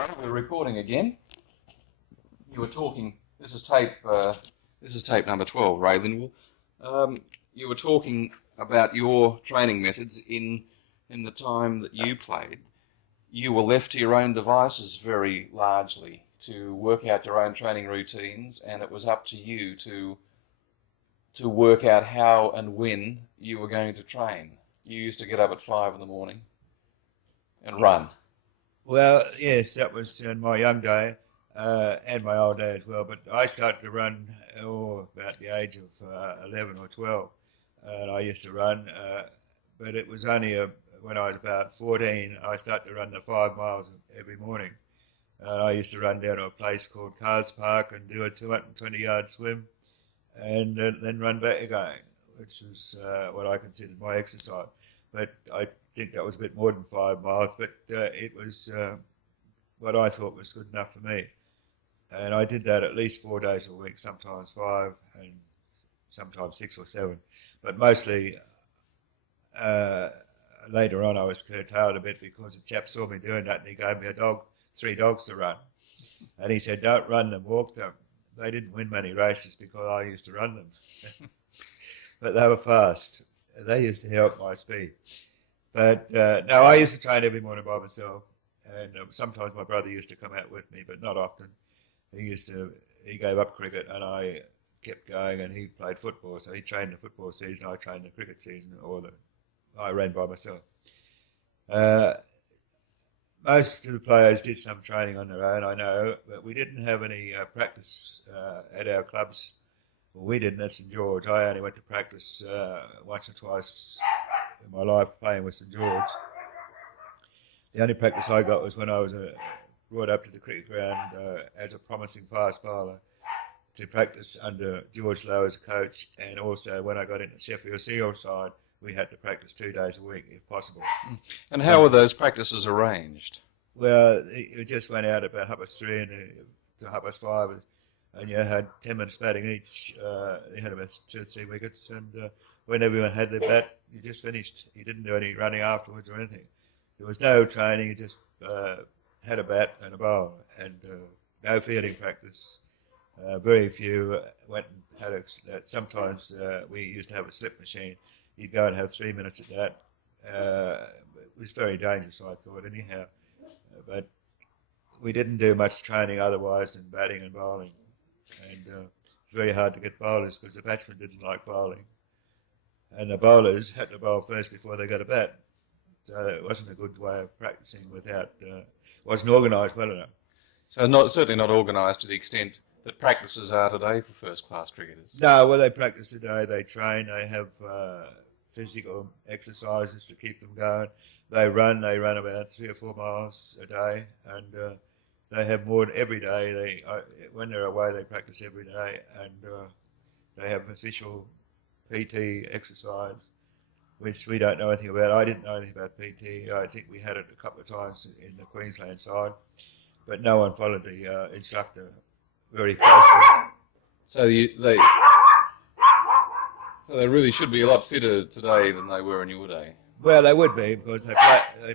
Ray, we're recording again. You were talking. This is tape. This is tape number 12. Ray Lindwall. You were talking about your training methods in the time that you played. You were left to your own devices very largely to work out your own training routines, and it was up to you to work out how and when you were going to train. You used to get up at 5 in the morning and run. Well, yes, that was in my young day and my old day as well. But I started to run about the age of 11 or 12. And I used to run, but it was only when I was about 14, I started to run the 5 miles every morning. I used to run down to a place called Cars Park and do a 220-yard swim and then run back again, which is what I considered my exercise. But I think that was a bit more than 5 miles, but it was what I thought was good enough for me. And I did that at least 4 days a week, sometimes 5 and sometimes 6 or 7. But mostly later on I was curtailed a bit because a chap saw me doing that and he gave me 3 dogs to run. And he said, don't run them, walk them. They didn't win many races because I used to run them. But they were fast. They used to help my speed. But no, I used to train every morning by myself. And sometimes my brother used to come out with me, but not often. He gave up cricket and I kept going, and he played football. So he trained the football season, I trained the cricket season, I ran by myself. Most of the players did some training on their own, I know, but we didn't have any practice at our clubs. Well, we didn't at St George. I only went to practice once or twice in my life playing with St George. The only practice I got was when I was brought up to the cricket ground as a promising fast bowler to practice under George Lowe as a coach, and also when I got into Sheffield Seals side, we had to practice 2 days a week if possible. And how were those practices arranged? Well, it just went out about 3:30 to 5:30, and you had 10 minutes batting each. You had about 2 or 3 wickets, and when everyone had their bat, you just finished. You didn't do any running afterwards or anything. There was no training. You just had a bat and a bowl, and no fielding practice. Very few went and had sometimes we used to have a slip machine. You'd go and have 3 minutes at that. It was very dangerous, I thought, anyhow. But we didn't do much training otherwise than batting and bowling. And it's very hard to get bowlers because the batsmen didn't like bowling. And the bowlers had to bowl first before they got a bat. So it wasn't a good way of practicing wasn't organised well enough. So certainly not organised to the extent that practices are today for first-class cricketers. No, well, they practice today, they train, they have physical exercises to keep them going. They run about 3 or 4 miles a day, and they have more every day. When they're away, they practice every day, and they have official PT exercise, which we don't know anything about. I didn't know anything about PT. I think we had it a couple of times in the Queensland side, but no one followed the instructor very closely. So they really should be a lot fitter today than they were in your day. Well, they would be because they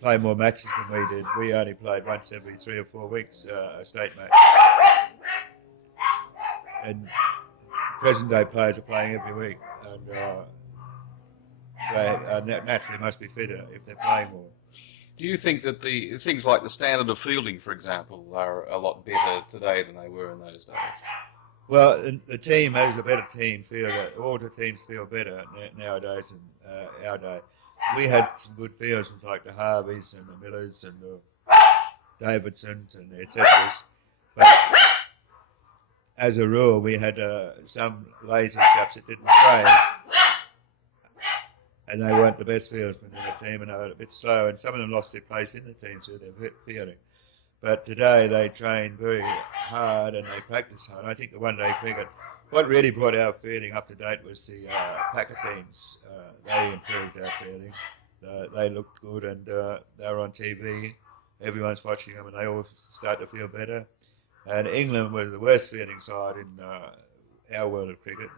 play more matches than we did. We only played once every 3 or 4 weeks, a state match. And present day players are playing every week, and they naturally must be fitter if they're playing more. Do you think that the things like the standard of fielding, for example, are a lot better today than they were in those days? Well, the team has a better team fielder. All the teams feel better nowadays than our day. We had some good fielders like the Harveys and the Millers and the Davidsons and etc. But as a rule, we had some lazy chaps that didn't train, and they weren't the best fielders in the team, and they were a bit slow, and some of them lost their place in the team through their fielding. But today they train very hard and they practice hard. I think the one-day cricket, what really brought our fielding up to date was the Packer teams. They improved our fielding. They looked good, and they were on TV. Everyone's watching them, and they all start to feel better. And England was the worst fielding side in our world of cricket,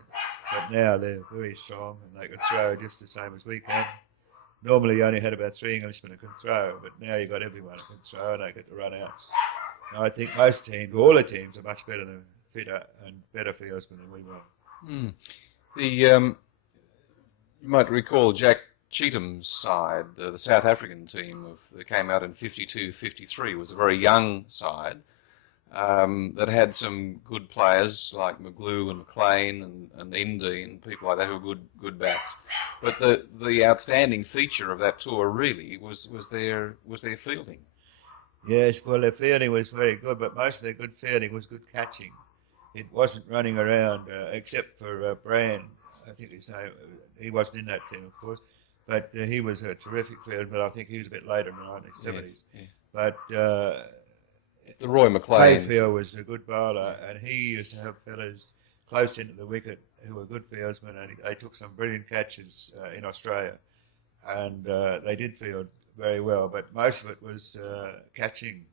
but now they're very strong and they can throw just the same as we can. Normally you only had about 3 Englishmen who can throw, but now you've got everyone who can throw and they get the run outs. And I think most teams, all the teams, are much better than fitter and better fieldsmen than we were. You might recall Jack Cheatham's side, the South African team that came out in 52-53 was a very young side that had some good players like McGlue and McLean and Indy and people like that who were good bats. But the outstanding feature of that tour really was their fielding. Yes, well, their fielding was very good, but most of their good fielding was good catching. It wasn't running around, except for Brand. I think his name. He wasn't in that team, of course, but he was a terrific fielder. But I think he was a bit later in the 1970s. Yes, yeah. But the Roy McLean Tayfield was a good bowler, and he used to have fellas close into the wicket who were good fieldsmen, and they took some brilliant catches in Australia, and they did field very well. But most of it was catching.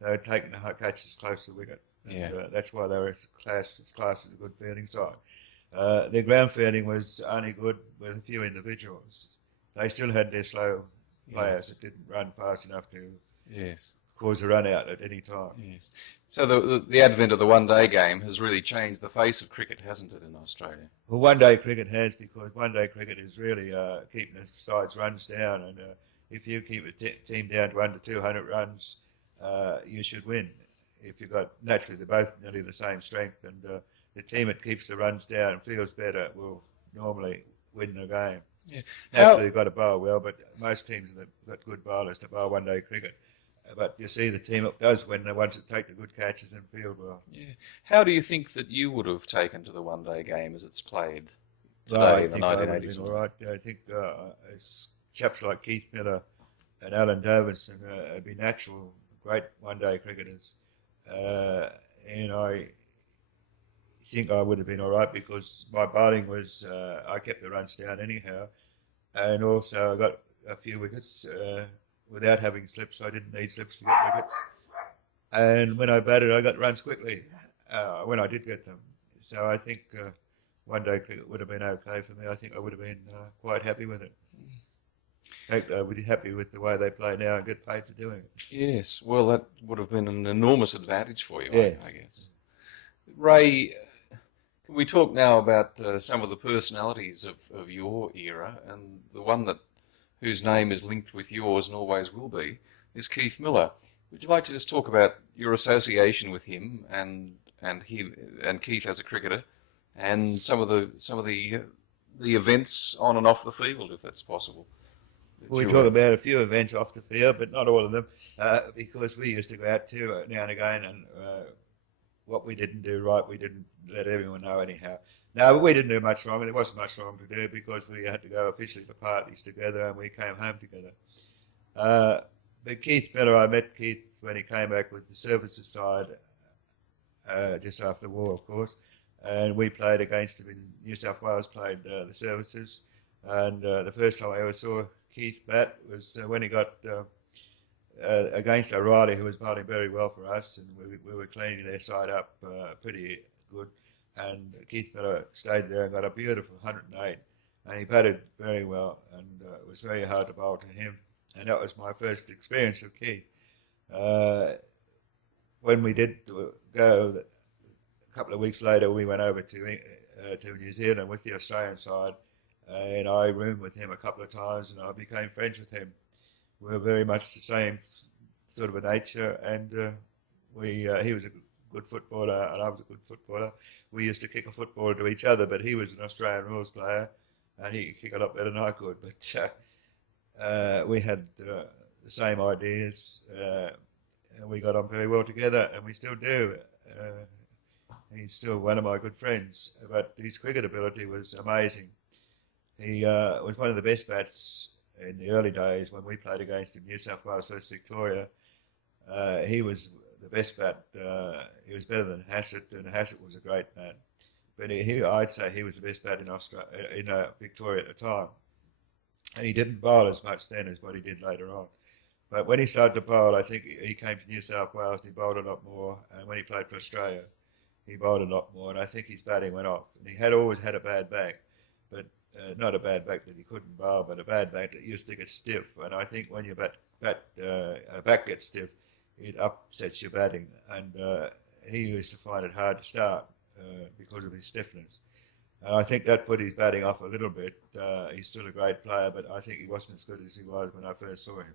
They were taking the catches close to the wicket. And, that's why they were classed as a good fielding side. Their ground fielding was only good with a few individuals. They still had their slow players that didn't run fast enough to cause a run out at any time. Yes. So the advent of the one-day game has really changed the face of cricket, hasn't it, in Australia? Well, one-day cricket has, because one-day cricket is really keeping the side's runs down, and if you keep a team down to under 200 runs, you should win. If you've got, naturally, they're both nearly the same strength, and the team that keeps the runs down and feels better will normally win the game. Yeah. Naturally, they've got to bowl well, but most teams have got good bowlers to bowl one-day cricket. But you see the team that does win the ones that take the good catches and field well. Yeah. How do you think that you would have taken to the one-day game as it's played today in the 1980s? All right. I think it's chaps like Keith Miller and Alan Davidson would be natural, great one-day cricketers. And I think I would have been all right because my bowling was, I kept the runs down anyhow. And also I got a few wickets without having slips. I didn't need slips to get wickets. And when I batted, I got runs quickly when I did get them. So I think one-day cricket would have been okay for me. I think I would have been quite happy with it. In fact, I would be happy with the way they play now and get paid for doing it. Yes, well, that would have been an enormous advantage for you, yes. I guess. Ray, can we talk now about some of the personalities of your era, and the one whose name is linked with yours and always will be is Keith Miller. Would you like to just talk about your association with him and Keith as a cricketer, and some of the events on and off the field, if that's possible? We talk about a few events off the field, but not all of them, because we used to go out too now and again, and what we didn't do right, we didn't let everyone know anyhow. No, but we didn't do much wrong, and there wasn't much wrong to do because we had to go officially to parties together, and we came home together. But Keith Miller, I met Keith when he came back with the services side just after the war, of course, and we played against him in New South Wales, played the services, and the first time I ever saw Keith bat was when he got against O'Reilly, who was bowling very well for us, and we were cleaning their side up pretty good. And Keith Miller stayed there and got a beautiful 108, and he batted very well, and it was very hard to bowl to him. And that was my first experience of Keith. When we did go, a couple of weeks later, we went over to New Zealand with the Australian side, and I roomed with him a couple of times, and I became friends with him. We were very much the same sort of a nature, and he was a good footballer, and I was a good footballer. We used to kick a football to each other, but he was an Australian rules player, and he could kick a lot better than I could. But we had the same ideas, and we got on very well together, and we still do. He's still one of my good friends, but his cricket ability was amazing. He was one of the best bats in the early days when we played against him, New South Wales versus Victoria. He was the best bat. He was better than Hassett, and Hassett was a great bat. But I'd say he was the best bat in Victoria at the time. And he didn't bowl as much then as what he did later on. But when he started to bowl, I think he came to New South Wales and he bowled a lot more. And when he played for Australia, he bowled a lot more. And I think his batting went off. And he had always had a bad back. But not a bad back that he couldn't bowl, but a bad back that used to get stiff. And I think when your back gets stiff, it upsets your batting. And he used to find it hard to start because of his stiffness. And I think that put his batting off a little bit. He's still a great player, but I think he wasn't as good as he was when I first saw him.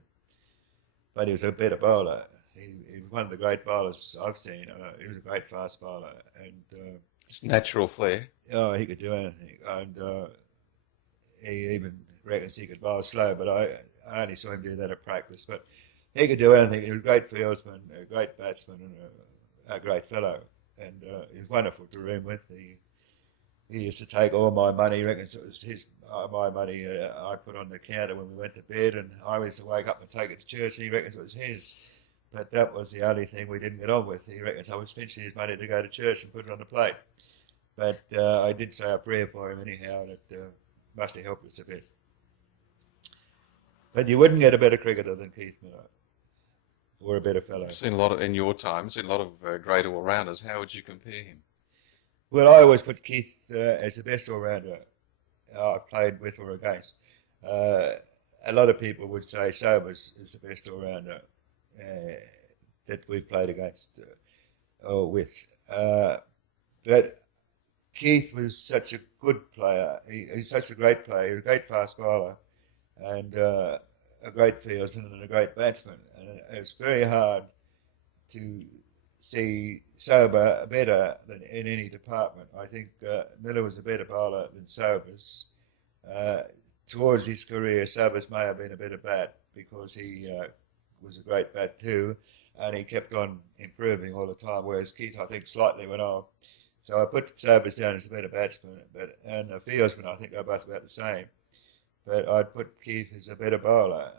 But he was a better bowler. He was one of the great bowlers I've seen. He was a great fast bowler, and It's natural flair. oh, he could do anything. And he even reckons he could bowl slow, but I only saw him do that at practice. But he could do anything. He was a great fieldsman, a great batsman, and a great fellow. And he was wonderful to room with. He used to take all my money. He reckons it was my money I put on the counter when we went to bed, and I used to wake up and take it to church, and he reckons it was his. But that was the only thing we didn't get on with. He reckons I was pinching his money to go to church and put it on the plate. But I did say a prayer for him anyhow, and it must have helped us a bit. But you wouldn't get a better cricketer than Keith Miller, or a better fellow. I've seen a lot in your time, seen a lot of great all-rounders. How would you compare him? Well, I always put Keith as the best all-rounder I've played with or against. A lot of people would say Sobers is the best all-rounder that we've played against or with. But Keith was such a good player. He's such a great player. He was a great fast bowler and a great fieldsman and a great batsman. And it was very hard to see Sober better than in any department. I think Miller was a better bowler than Sobers. Towards his career, Sobers may have been a better bat because he was a great bat too, and he kept on improving all the time, whereas Keith, I think, slightly went off. So I put Sobers down as a better batsman, and a fieldsman, I think they're both about the same. But I'd put Keith as a better bowler,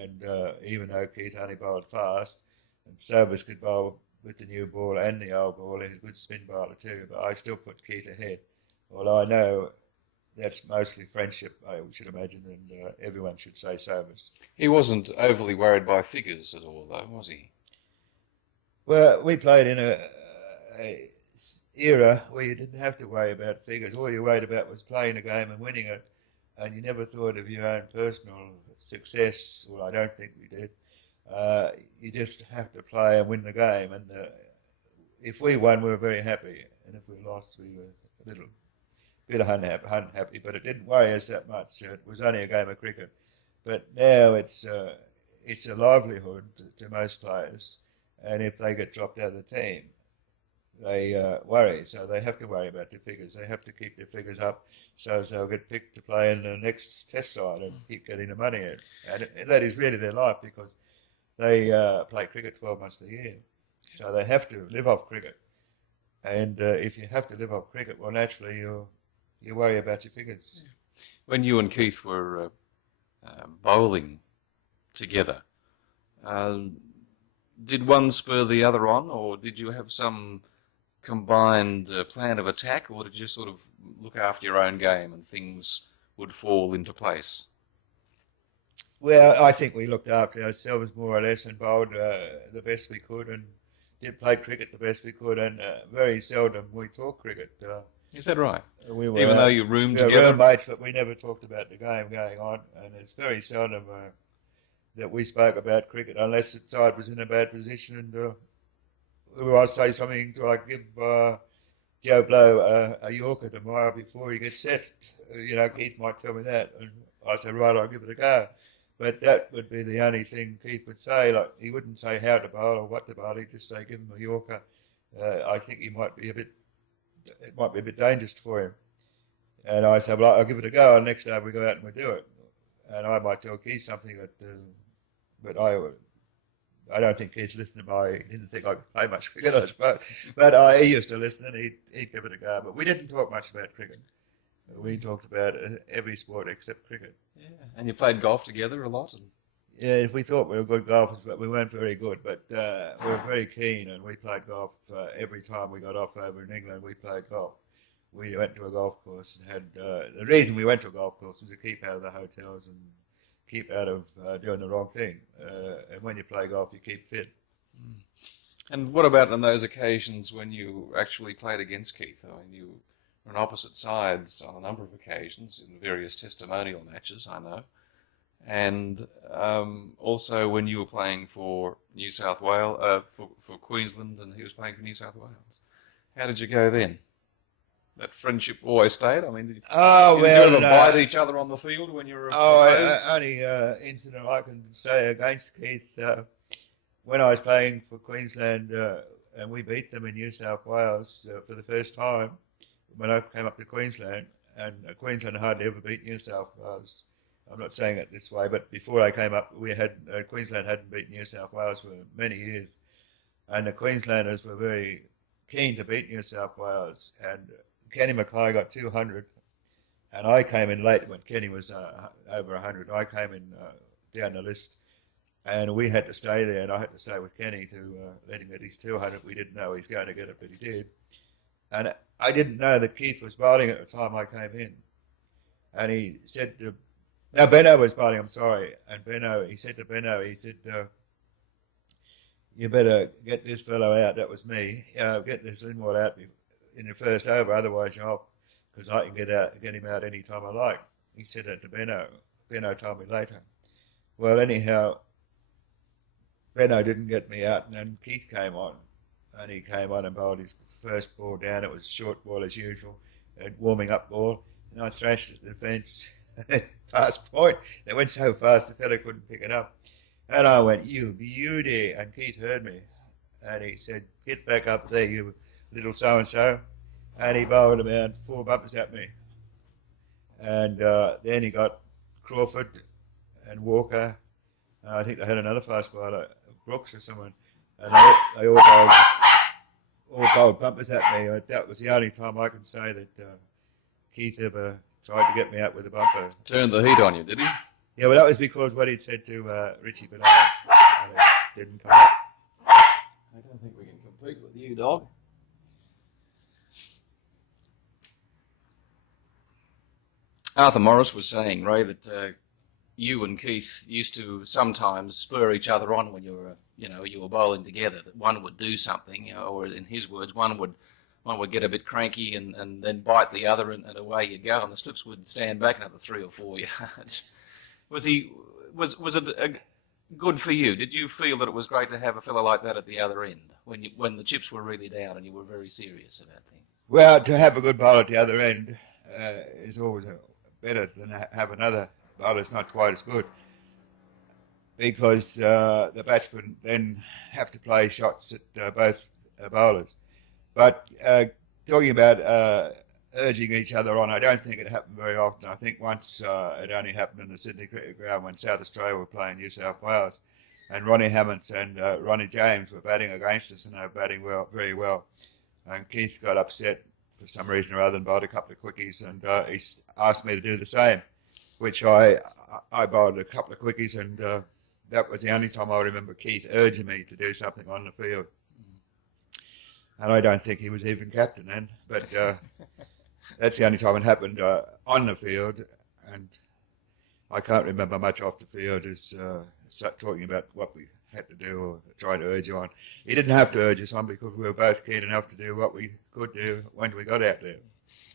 and even though Keith only bowled fast, and Sobers could bowl with the new ball and the old ball, he's a good spin bowler too, but I still put Keith ahead. Although I know that's mostly friendship, I should imagine, and everyone should say Sobers. He wasn't overly worried by figures at all, though, was he? Well, we played in a era where you didn't have to worry about figures. All you worried about was playing a game and winning it, and you never thought of your own personal success. Well, I don't think we did. You just have to play and win the game, and if we won, we were very happy, and if we lost, we were a little bit unhappy, but it didn't worry us that much. It was only a game of cricket. But now it's a livelihood to most players, and if they get dropped out of the team, they worry. So they have to worry about their figures. They have to keep their figures up so as they'll get picked to play in the next test side and keep getting the money in. And that is really their life, because they play cricket 12 months a year. So they have to live off cricket. And if you have to live off cricket, well, naturally you worry about your figures. When you and Keith were bowling together, did one spur the other on, or did you have some combined plan of attack, or did you sort of look after your own game and things would fall into place? Well, I think we looked after ourselves more or less and bowled the best we could and did play cricket the best we could, and very seldom we talked cricket. Is that right? We were, even though you roomed we were together? roommates, but we never talked about the game going on, and it's very seldom that we spoke about cricket unless the side was in a bad position and I say something like, give Joe Blow a Yorker tomorrow before he gets set. Keith might tell me that, and I say, right, I'll give it a go. But that would be the only thing Keith would say. Like, he wouldn't say how to bowl or what to bowl. He'd just say, give him a Yorker. I think it might be a bit dangerous for him. And I say, well, I'll give it a go. And next day we go out and we do it. And I might tell Keith something but I don't think Keith listened to he didn't think I could play much cricket, but he used to listen and he'd give it a go. But we didn't talk much about cricket. We talked about every sport except cricket. Yeah, and you played golf together a lot? Yeah, we thought we were good golfers, but we weren't very good. But we were very keen, and we played golf every time we got off over in England. We played golf. We went to a golf course and had the reason we went to a golf course was to keep out of the hotels and keep out of doing the wrong thing. And when you play golf, you keep fit. And what about on those occasions when you actually played against Keith? I mean, on opposite sides on a number of occasions in various testimonial matches, I know. And also when you were playing for New South Wales, for Queensland, and he was playing for New South Wales. How did you go then? That friendship always stayed? I mean, did you ever bite each other on the field when you were opposed? Only incident I can say against Keith, when I was playing for Queensland, and we beat them in New South Wales for the first time when I came up to Queensland, and Queensland hardly ever beat New South Wales. I'm not saying it this way, but before I came up, Queensland hadn't beaten New South Wales for many years, and the Queenslanders were very keen to beat New South Wales. And Kenny Mackay got 200, and I came in late when Kenny was over 100. I came in down the list, and we had to stay there, and I had to stay with Kenny to let him get his 200. We didn't know he was going to get it, but he did. And I didn't know that Keith was bowling at the time I came in, and he said to No, Benno was bowling, I'm sorry. And he said to Benno, you better get this fellow out, that was me, get this Lindwall out in the first over, otherwise you're off, because I can get him out any time I like. He said that to Benno. Benno told me later. Well, anyhow, Benno didn't get me out, and then Keith came on, and he came on and bowled his first ball down. It was short ball as usual, a warming up ball, and I thrashed at the fence. Past point. They went so fast the fella couldn't pick it up. And I went, you beauty. And Keith heard me. And he said, get back up there, you little so-and-so. And he bowled about 4 bumpers at me. And then he got Crawford and Walker. And I think they had another fast bowler, Brooks or someone. And they all bowled bumpers at me. That was the only time I can say that Keith ever tried to get me out with a bumper. Turned the heat on you, did he? Yeah, well, that was because what he'd said to Richie Bernard didn't come up. I don't think we can compete with you, dog. Arthur Morris was saying, Ray, that you and Keith used to sometimes spur each other on when you were bowling together. That one would do something, or in his words, one would get a bit cranky and then bite the other, and away you go, and the slips would stand back another 3 or 4 yards. Was it good for you? Did you feel that it was great to have a fellow like that at the other end when the chips were really down and you were very serious about things? Well, to have a good bowler at the other end is always better than have another bowler that's not quite as good, because the batsmen then have to play shots at both bowlers. But talking about urging each other on, I don't think it happened very often. I think once it only happened in the Sydney Cricket Ground when South Australia were playing New South Wales, and Ronnie Hammonds and Ronnie James were batting against us, and they were batting very well. And Keith got upset for some reason or other and bowled a couple of quickies, and he asked me to do the same, which I bowled a couple of quickies, and that was the only time I remember Keith urging me to do something on the field. And I don't think he was even captain then, but that's the only time it happened on the field, and I can't remember much off the field as talking about what we had to do or trying to urge on. He didn't have to urge us on because we were both keen enough to do what we could do when we got out there.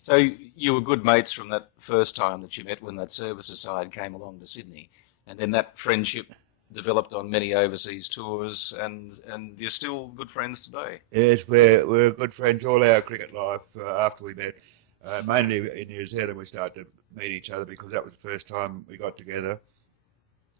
So you were good mates from that first time that you met when that services side came along to Sydney, and then that friendship developed on many overseas tours, and you're still good friends today? Yes, we're good friends all our cricket life after we met. Mainly in New Zealand we started to meet each other because that was the first time we got together.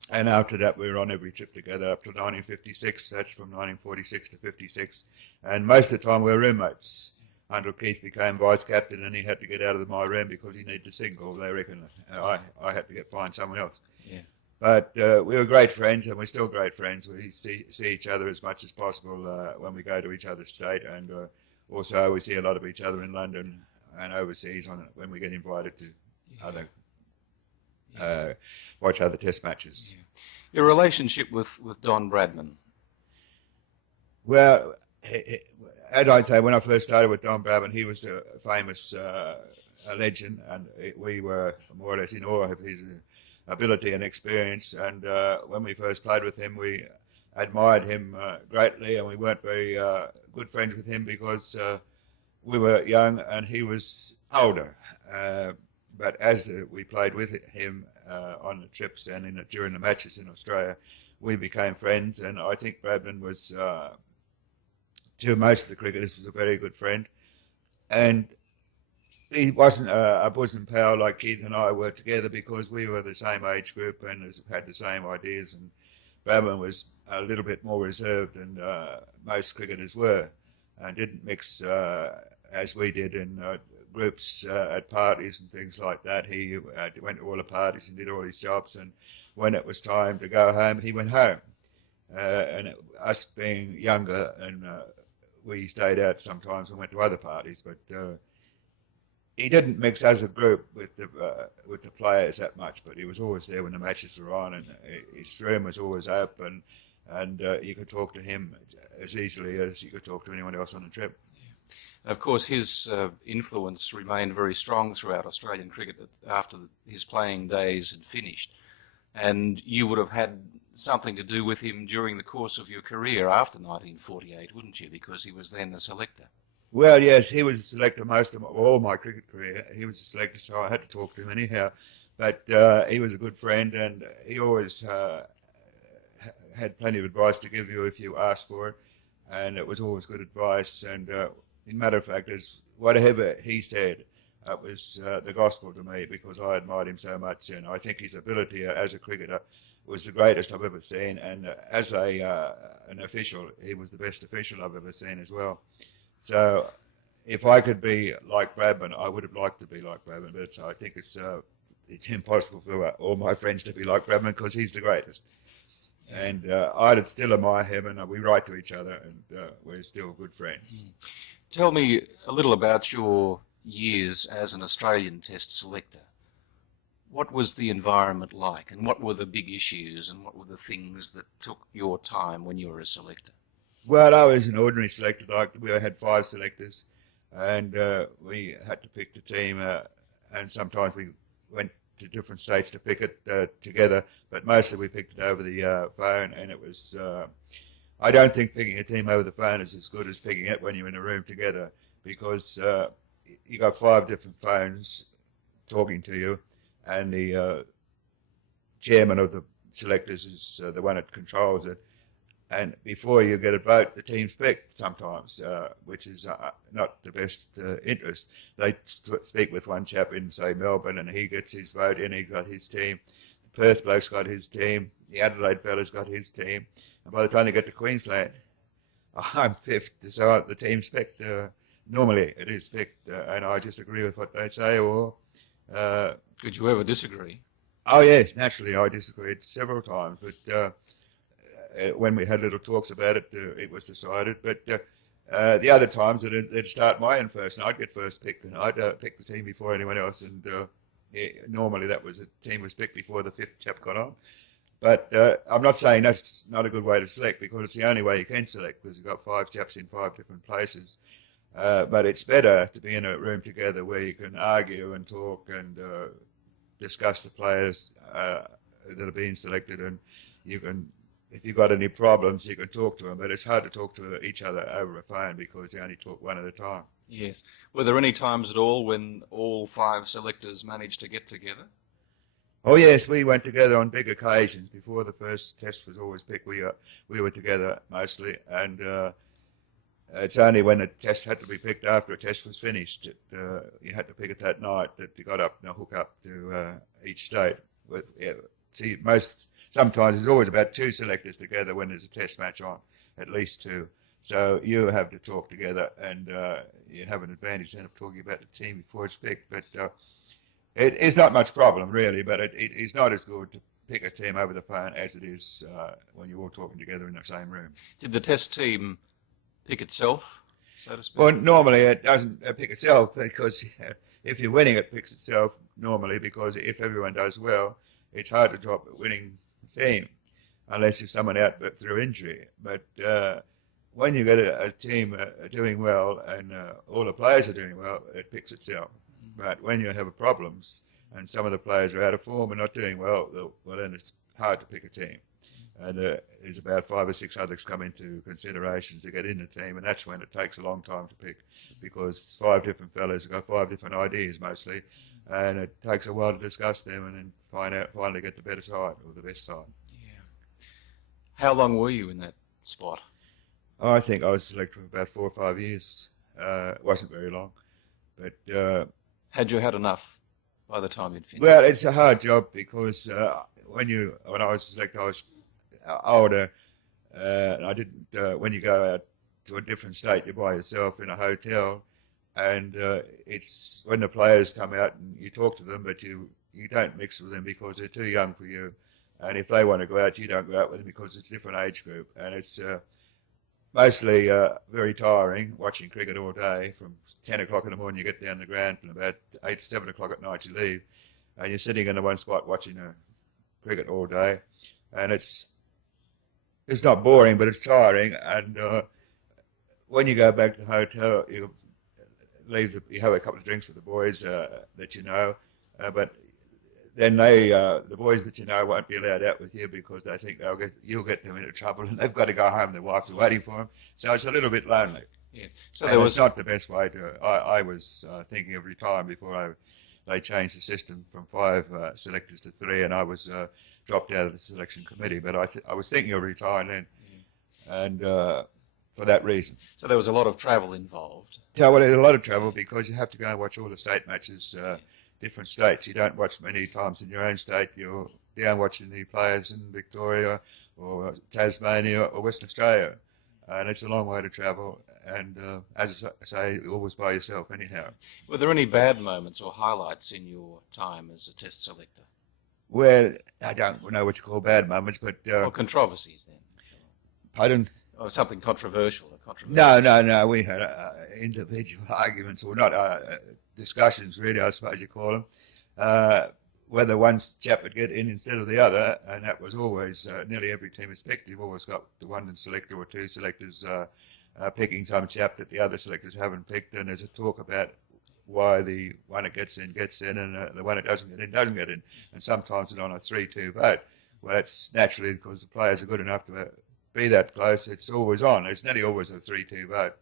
And after that we were on every trip together up to 1956, that's from 1946 to 56. And most of the time we were roommates until Keith became vice captain and he had to get out of my room because he needed a single, they reckon. I had to find someone else. Yeah. But we were great friends, and we're still great friends. We see each other as much as possible when we go to each other's state, and also we see a lot of each other in London and overseas when we get invited to watch other test matches. Yeah. Your relationship with Don Bradman? Well, as I'd say, when I first started with Don Bradman, he was a famous legend, and we were more or less in awe of his ability and experience. And when we first played with him, we admired him greatly, and we weren't very good friends with him because we were young and he was older. But as we played with him on the trips and during the matches in Australia, we became friends. And I think Bradman was, to most of the cricketers, was a very good friend. And he wasn't a bosom pal like Keith and I were together because we were the same age group and had the same ideas. And Bradman was a little bit more reserved than most cricketers were, and didn't mix as we did in groups at parties and things like that. He went to all the parties and did all his jobs, and when it was time to go home, he went home. Us being younger, and we stayed out sometimes and went to other parties, but he didn't mix as a group with the players that much. But he was always there when the matches were on, and his room was always open, and you could talk to him as easily as you could talk to anyone else on the trip. And of course, his influence remained very strong throughout Australian cricket after his playing days had finished. And you would have had something to do with him during the course of your career after 1948, wouldn't you? Because he was then a selector. Well, yes, he was a selector most of all my cricket career. He was a selector, so I had to talk to him anyhow. But he was a good friend, and he always had plenty of advice to give you if you asked for it. And it was always good advice. And in matter of fact, whatever he said, it was the gospel to me, because I admired him so much. And I think his ability as a cricketer was the greatest I've ever seen. And as an official, he was the best official I've ever seen as well. So if I could be like Bradman, I would have liked to be like Bradman. But I think it's impossible for all my friends to be like Bradman, because he's the greatest. And I'd still admire him, and we write to each other, and we're still good friends. Tell me a little about your years as an Australian Test selector. What was the environment like, and what were the big issues, and what were the things that took your time when you were a selector? Well, I was an ordinary selector. We had 5 selectors, and we had to pick the team, and sometimes we went to different states to pick it together, but mostly we picked it over the phone. And it was, I don't think picking a team over the phone is as good as picking it when you're in a room together, because you got 5 different phones talking to you, and the chairman of the selectors is the one that controls it. And before you get a vote, the team's picked sometimes, which is not the best interest. They speak with one chap in, say, Melbourne, and he gets his vote in, he got his team. The Perth bloke's got his team. The Adelaide fella's got his team. And by the time they get to Queensland, I'm 5th, so the team's picked. Normally it is picked, and I just agree with what they say. Or Could you ever disagree? Oh, yes, naturally I disagreed several times, but when we had little talks about it, it was decided. But the other times it'd start my end first, and I'd get first picked, and I'd pick the team before anyone else. And normally that was, the team was picked before the 5th chap got on. But I'm not saying that's not a good way to select, because it's the only way you can select, because you've got 5 chaps in 5 different places. But it's better to be in a room together where you can argue and talk and discuss the players that are being selected, and you can, if you've got any problems, you can talk to them. But it's hard to talk to each other over a phone, because you only talk one at a time. Yes. Were there any times at all when all 5 selectors managed to get together? Oh yes, we went together on big occasions. Before the first test was always picked, we were together mostly, and it's only when a test had to be picked after a test was finished that you had to pick it that night, that you got up and hook up to each state. Sometimes there's always about 2 selectors together when there's a test match on, at least 2. So you have to talk together, and you have an advantage then of talking about the team before it's picked. But it is not much problem really, but it is not as good to pick a team over the phone as it is when you're all talking together in the same room. Did the test team pick itself, so to speak? Well, normally it doesn't pick itself, because if you're winning, it picks itself normally, because if everyone does well, it's hard to drop a winning team unless you're someone out through injury. But when you get a team doing well and all the players are doing well, it picks itself. But when you have problems and some of the players are out of form and not doing well, then it's hard to pick a team. and there's about 5 or 6 others come into consideration to get in the team, and that's when it takes a long time to pick, because it's 5 different fellas who've got 5 different ideas mostly, and it takes a while to discuss them and then finally get the better side or the best side. Yeah. How long were you in that spot? I think I was selected for about 4 or 5 years. It wasn't very long, but Had you had enough by the time you'd finished? well, it's a hard job because when I was selected, I was older, and I didn't. When you go out to a different state, you're by yourself in a hotel, and it's when the players come out and you talk to them, but you don't mix with them because they're too young for you, and if they want to go out, you don't go out with them because it's a different age group, and it's mostly very tiring watching cricket all day. From 10 o'clock in the morning you get down the ground, and about 8, 7 o'clock at night you leave, and you're sitting in the one spot watching cricket all day, and it's not boring, but it's tiring. And when you go back to the hotel, you have a couple of drinks with the boys that you know, but then the boys that you know won't be allowed out with you because they think you'll get them into trouble, and they've got to go home. Their wives are waiting for them, so it's a little bit lonely. Yeah. So there was it's not the best way to. I was thinking of retiring before they changed the system from 5 selectors to 3, and I was dropped out of the selection committee. But I was thinking of retiring then, and for that reason. So there was a lot of travel involved. Yeah, well, there's a lot of travel because you have to go and watch all the state matches. Different states. You don't watch many times in your own state. You're down watching the players in Victoria or Tasmania or Western Australia, and it's a long way to travel. And as I say, always by yourself anyhow. Were there any bad moments or highlights in your time as a test selector? Well, I don't know what you call bad moments, but or controversies then? Pardon? Or something controversial? No. We had individual arguments, or not discussions, really, I suppose you call them, whether one chap would get in instead of the other, and that was always, nearly every team is picked. You've always got the one selector or 2 selectors picking some chap that the other selectors haven't picked, and there's a talk about why the one that gets in, and the one that doesn't get in, and sometimes it's on a 3-2 vote. Well, that's naturally because the players are good enough to be that close. It's always on. It's nearly always a 3-2 vote.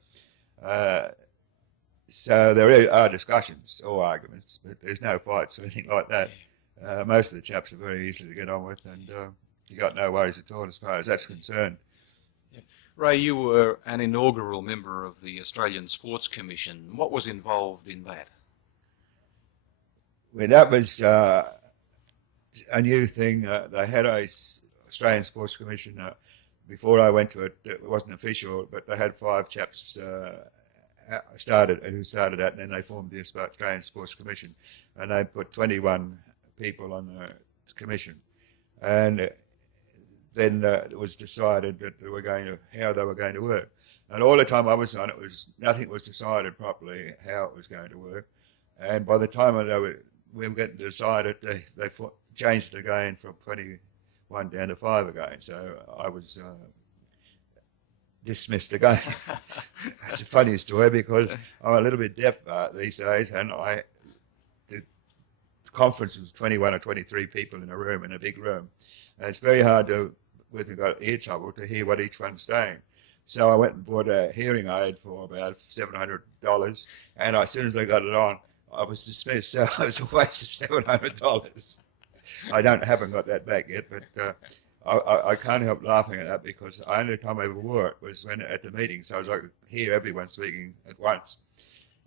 So there are discussions or arguments, but there's no fights or anything like that. Most of the chaps are very easy to get on with, and you got no worries at all as far as that's concerned. Yeah. Ray, you were an inaugural member of the Australian Sports Commission. What was involved in that? Well, that was a new thing. They had a Australian Sports Commission before I went to it. It wasn't official, but they had 5 chaps who started that, and then they formed the Australian Sports Commission, and they put 21 people on the commission, and then it was decided that how they were going to work, and all the time I was on it, nothing was decided properly how it was going to work, and by the time we were getting to decide it, they changed it again from 21 down to 5 again, so I was dismissed again. It's a funny story because I'm a little bit deaf these days, and the conference was 21 or 23 people in a room, in a big room, and it's very hard with you've got ear trouble, to hear what each one's saying. So I went and bought a hearing aid for about $700, and as soon as I got it on, I was dismissed. So it was a waste of $700. I haven't got that back yet, but I can't help laughing at that because the only time I ever wore it was when at the meeting, so I could hear everyone speaking at once,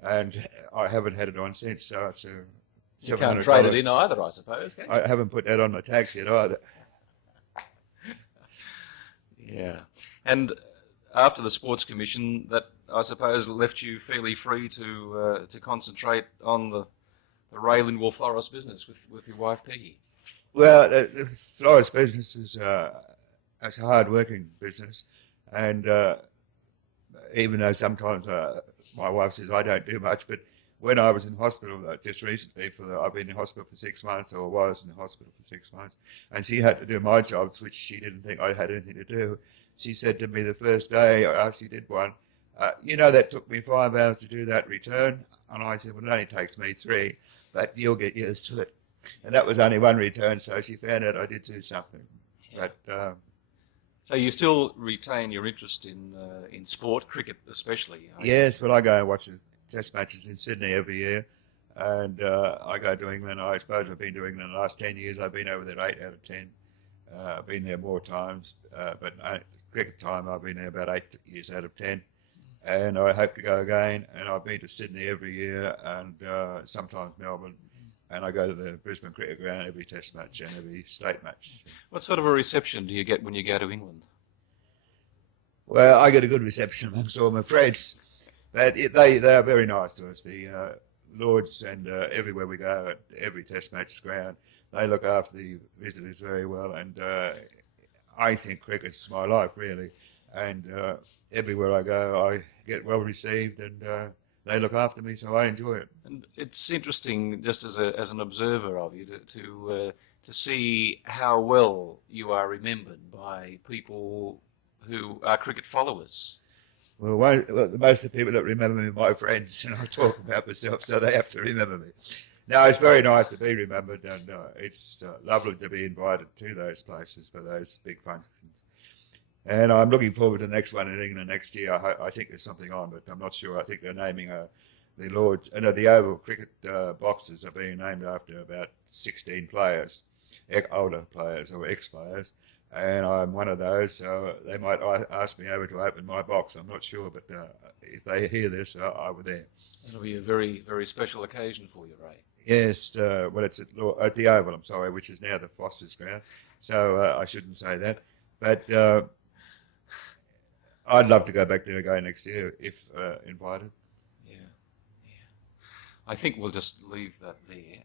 and I haven't had it on since. So it's you can't trade it in either, I suppose. Can you? I haven't put that on my tax yet either. Yeah, and after the Sports Commission, that I suppose left you fairly free to concentrate on the Ray Lindwall florist business with your wife Peggy. Well, the florist business is a hard-working business, and even though sometimes my wife says I don't do much, but when I was in hospital just recently, I've been in hospital for 6 months, or was in hospital for 6 months, and she had to do my jobs, which she didn't think I had anything to do. She said to me the first day I actually did one, that took me 5 hours to do that return, and I said, well, it only takes me 3, but you'll get used to it. And that was only one return, so she found out I did do something. Yeah. But So you still retain your interest in sport, cricket especially? I Yes, guess. but I go and watch the test matches in Sydney every year. And I go to England. I suppose I've been to England the last 10 years. I've been over there 8 out of 10. I've been there more times. But cricket time, I've been there about 8 years out of 10. And I hope to go again. And I've been to Sydney every year and sometimes Melbourne. And I go to the Brisbane Cricket Ground every test match and every state match. What sort of a reception do you get when you go to England? Well, I get a good reception amongst all my friends. But they are very nice to us. The Lords and everywhere we go, at every test match ground, they look after the visitors very well. And I think cricket's my life, really. And everywhere I go, I get well received and they look after me, so I enjoy it. And it's interesting, just as an observer of you, to see how well you are remembered by people who are cricket followers. Well, most of the people that remember me are my friends, and I talk about myself, so they have to remember me. No, it's very nice to be remembered, and it's lovely to be invited to those places for those big functions. And I'm looking forward to the next one in England next year. I think there's something on, but I'm not sure. I think they're naming the Lords, the Oval cricket boxes are being named after about 16 players, older players or ex-players. And I'm one of those, so they might ask me over to open my box. I'm not sure, but if they hear this, I will there. It'll be a very, very special occasion for you, Ray. Yes, well, it's at the Oval, I'm sorry, which is now the Foster's ground, so I shouldn't say that. But I'd love to go back there again next year if invited. Yeah, yeah. I think we'll just leave that there.